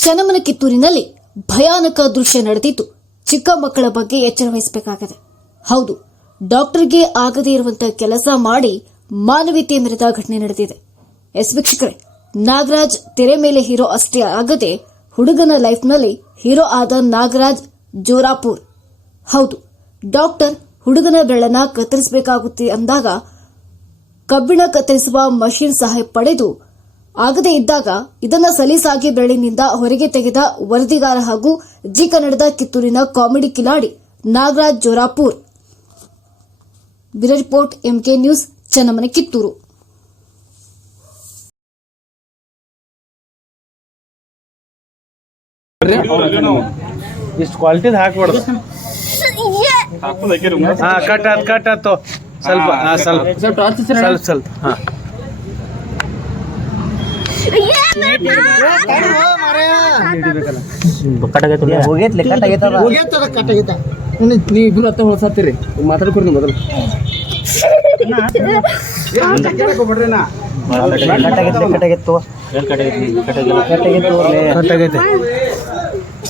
ಚನ್ನಮನ ಕಿತ್ತೂರಿನಲ್ಲಿ ಭಯಾನಕ ದೃಶ್ಯ ನಡೆದಿದ್ದು ಚಿಕ್ಕ ಮಕ್ಕಳ ಬಗ್ಗೆ ಎಚ್ಚರ ವಹಿಸಬೇಕಾಗಿದೆ. ಹೌದು, ಡಾಕ್ಟರ್ಗೆ ಆಗದೇ ಇರುವಂತಹ ಕೆಲಸ ಮಾಡಿ ಮಾನವೀಯತೆ ಮೆರೆದ ಘಟನೆ ನಡೆದಿದೆ. ಎಸ್ ವೀಕ್ಷಕರೇ, ನಾಗರಾಜ್ ತೆರೆ ಮೇಲೆ ಹೀರೋ ಅಷ್ಟೇ ಆಗದೆ ಹುಡುಗನ ಲೈಫ್ನಲ್ಲಿ ಹೀರೋ ಆದ ನಾಗರಾಜ್ ಜೋರಾಪುರ್. ಹೌದು, ಡಾಕ್ಟರ್ ಹುಡುಗನ ಬೆಳ್ಳನ ಕತ್ತರಿಸಬೇಕಾಗುತ್ತೆ ಅಂದಾಗ ಕಬ್ಬಿಣ ಕತ್ತರಿಸುವ ಮಷಿನ್ ಸಹಾಯ ಪಡೆದು ಆಗದೇ ಇದ್ದಾಗ ಇದನ್ನ ಸಲೀಸಾಗಿ ಬೆರಳಿನಿಂದ ಹೊರಗೆ ತೆಗೆದ ವರದಿಗಾರ ಹಾಗೂ ಜಿ ಕನ್ನಡದ ಕಿತ್ತೂರಿನ comedy Kiladi Nagaraj Jorapur. Report MK news ಚನ್ನಮನೆ Kittur. ಇಷ್ಟು ಕ್ವಾಲಿಟಿದ್ ಹಾಕ್ಬಾರ್ದು. ಹಾ ಕಟ್ ಆತ್ ಕಟ್ ಆತು ಸ್ವಲ್ಪ ಸ್ವಲ್ಪ. ಸ್ವಲ್ಪ ಸ್ವಲ್ಪ ಹಾ. ಹೋಗೈತ್ಲೆ ಕಟ್ ಆಗೈತದ ನೀ ಇಬ್ರು ಹತ್ತ ಹೊಳಸತ್ತೀರಿ ಮಾತಾಡ್ಕೊರಿ ನೀವು ಮೊದಲು ಕಟ್ ಆಗೈತು. ಕಟ್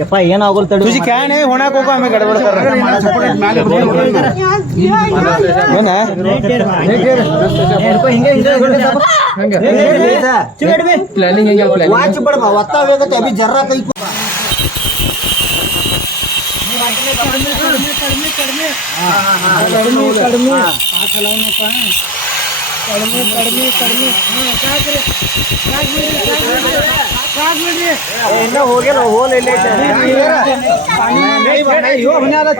ಯಪ್ಪ ಏನಾಗೋಲ್ ತಡಿ तुझे क्या नहीं होना को हमें गड़बड़ कर रहे हैं है ना ಹಿಡ್ಕೊ ಹಿಂಗೆ ಹಿಂಗೆ ಪ್ಲಾನಿಂಗ್ कड़मी कड़मी कड़मी हो गया हो ले ले पानी नहीं हो हमने